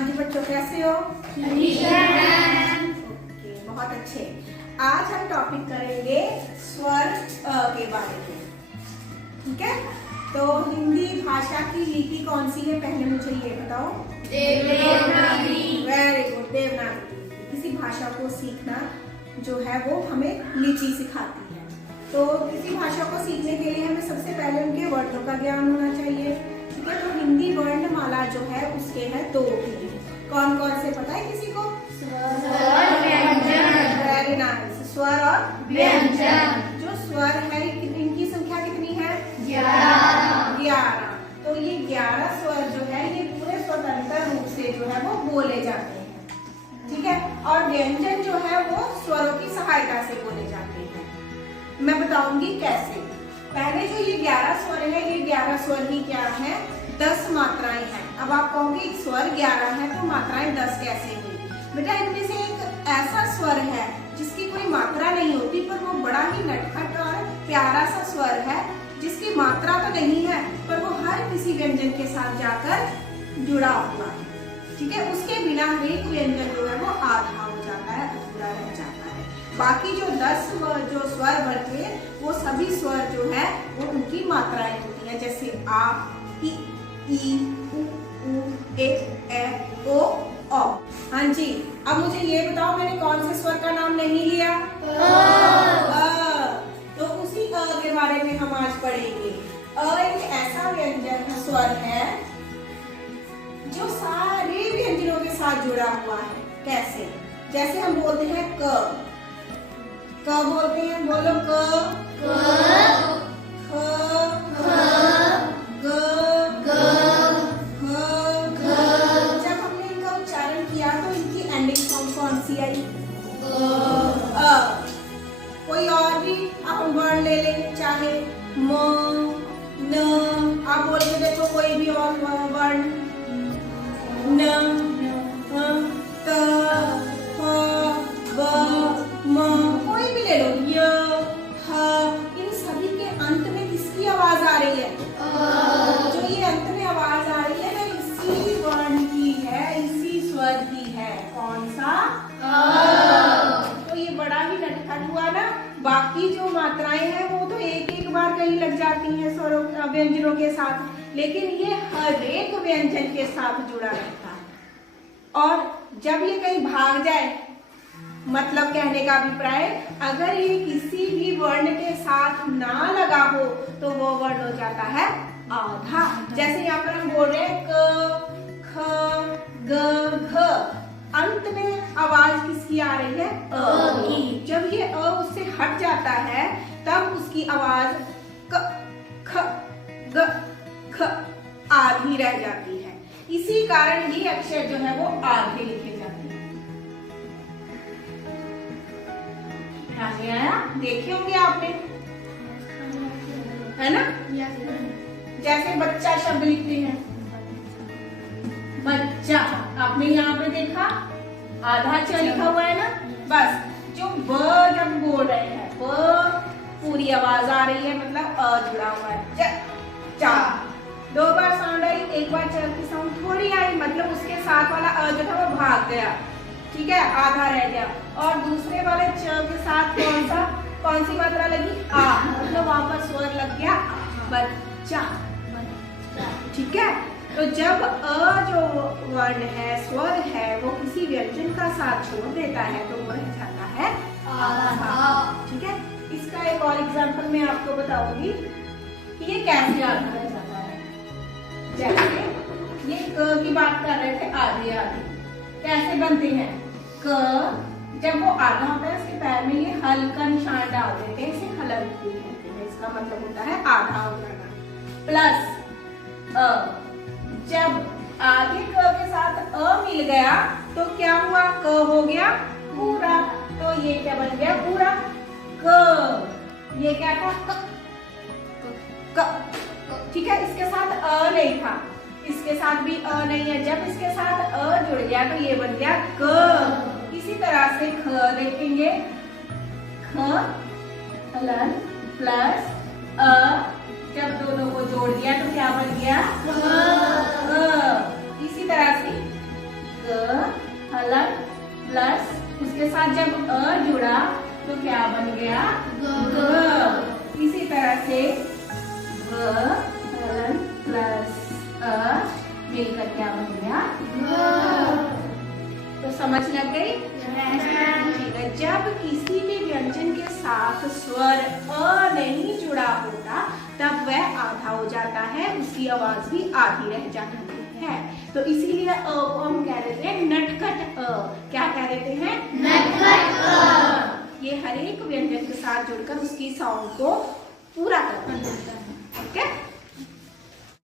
हाँ जी बच्चों, कैसे हो? ओके, बहुत अच्छे। आज हम टॉपिक करेंगे स्वर के बारे में। ठीक है, तो हिंदी भाषा की लिपि कौन सी है, पहले मुझे ये बताओ। देवनागरी। Very good, Devanagari. किसी भाषा को सीखना जो है वो हमें लिपि सिखाती है। तो किसी भाषा को सीखने के लिए हमें सबसे पहले उनके वर्णों का ज्ञान होना चाहिए। ठीक है, तो हिंदी वर्णमाला जो है उसके है 2 भी। कौन कौन से पता है किसी को? वेरी नाइस, स्वर और व्यंजन। जो स्वर है इनकी संख्या कितनी है? 11। तो ये 11 स्वर जो है ये पूरे स्वतंत्र रूप से जो है वो बोले जाते हैं। ठीक है, और व्यंजन जो है वो स्वरों की सहायता से बोले जाते हैं। मैं बताऊंगी कैसे। पहले जो ये 11 स्वर है, ये 11 स्वर ही क्या है? 10 मात्राएं हैं। अब आप कहोगे स्वर 11 है तो मात्राएं 10 कैसे हुई? बेटा, इनमें से एक ऐसा स्वर है जिसकी कोई मात्रा नहीं होती, पर वो बड़ा ही नटखट और प्यारा सा स्वर है जिसकी मात्रा तो नहीं है, पर वो हर किसी व्यंजन के साथ जाकर जुड़ा हुआ है। ठीक है, उसके बिना एक व्यंजन जो है वो आधा हो जाता है, अधूरा रह जाता है। बाकी जो 10 जो स्वर बचे वो सभी स्वर जो है वो उनकी मात्राएं होती हैं, जैसे आ, इ, उ, ए, ओ, औ। हाँ जी, अब मुझे ये बताओ, मैंने कौन से स्वर का नाम नहीं लिया? तो उसी अ के बारे में हम आज पढ़ेंगे। एक ऐसा व्यंजन स्वर है जो सारे व्यंजनों के साथ जुड़ा हुआ है। कैसे? जैसे हम बोलते हैं क बोलते हैं, बोलो क, ख, ग, घ। जब हमने इनका उच्चारण किया तो इनकी एंडिंग फॉर्म कौन सी आई? अ। कोई और भी आप वर्ण ले लें, चाहे म, न। आप बोल के देखो कोई भी और वर्ण। न, त, फ, ब, म, कोई भी ले लो। य, ह। इन सभी के अंत में किसकी आवाज आ रही है? जो ये अंत में आवाज आ रही है ना, इसी वर्ण की है, इसी स्वर की है। कौन सा? तो ये बड़ा ही नटखट हुआ ना। बाकी जो मात्राएं हैं वो तो एक एक बार कहीं लग जाती हैं स्वरों व्यंजनों के साथ, लेकिन ये हर एक व्यंजन के साथ जुड़ा रहता है। और जब ये कहीं भाग जाए, मतलब कहने का अभिप्राय, अगर ये किसी भी वर्ण के साथ ना लगा हो तो वो वर्ण हो जाता है आधा। जैसे यहाँ पर हम बोल रहे हैं क, ख, ग, घ। अंत में आवाज किसकी आ रही है? अ की। जब ये अ उससे हट जाता है तब उसकी आवाज क, ख, ग, ख आधी रह जाती है। इसी कारण ये अक्षर जो है वो आधे लिखे जाते हैं। ध्यान में आया? देखे होंगे आपने, है ना? जैसे बच्चा शब्द लिखते हैं, बच्चा, आपने यहाँ पे देखा आधा च लिखा हुआ है ना। बस जो ब जब बोल रहे हैं, ब पूरी आवाज आ रही है, मतलब अ जुड़ा हुआ है। चा 2 बार साउंड आई, 1 बार च की साउंड थोड़ी आई, मतलब उसके साथ वाला अ जो था वो भाग गया। ठीक है, आधा रह गया। और दूसरे वाले च के साथ कौन सी मात्रा लगी? आ, मतलब वहां पर स्वर लग गया बच्चा। ठीक है, तो जब अ जो वर्ण है, स्वर है, वो किसी व्यंजन का साथ छोड़ देता है तो वो रह जाता है आधा। ठीक है, इसका एक और एग्जांपल मैं आपको बताऊंगी कि ये कैसे आधा रह जाता है। जैसे ये क की बात कर रहे थे, आधे आधे कैसे बनते हैं? क जब वो आधा होता है उसके पैर में ये हल का निशान डाल देते हैं, इसे हलन कहते हैं। इसका मतलब होता है आधा हो जाना। प्लस अ, जब आगे क के साथ अ मिल गया तो क्या हुआ? क हो गया पूरा। तो ये क्या बन गया? पूरा क। ये क्या था? क। ठीक है, इसके साथ अ नहीं था, इसके साथ भी अ नहीं है। जब इसके साथ अ जुड़ गया तो ये बन गया क। इसी तरह से ख देखेंगे, ख हलन प्लस अ, जब दोनों को जोड़ दिया तो क्या बन गया? इसी तरह से गया ग। इसी तरह से ग प्लस अ मिलकर क्या बन गया ग। तो समझ लग गई? ठीक है। जब किसी भी व्यंजन के साथ स्वर अ नहीं जुड़ा होता तब वह आधा हो जाता है, उसकी आवाज भी आधी रह जाती है। तो इसीलिए अ को हम कह देते हैं नटखट अ। क्या कह देते हैं? नटखट अ। ये हर एक व्यंजन के साथ जुड़कर उसकी साउंड को पूरा करता है। ओके।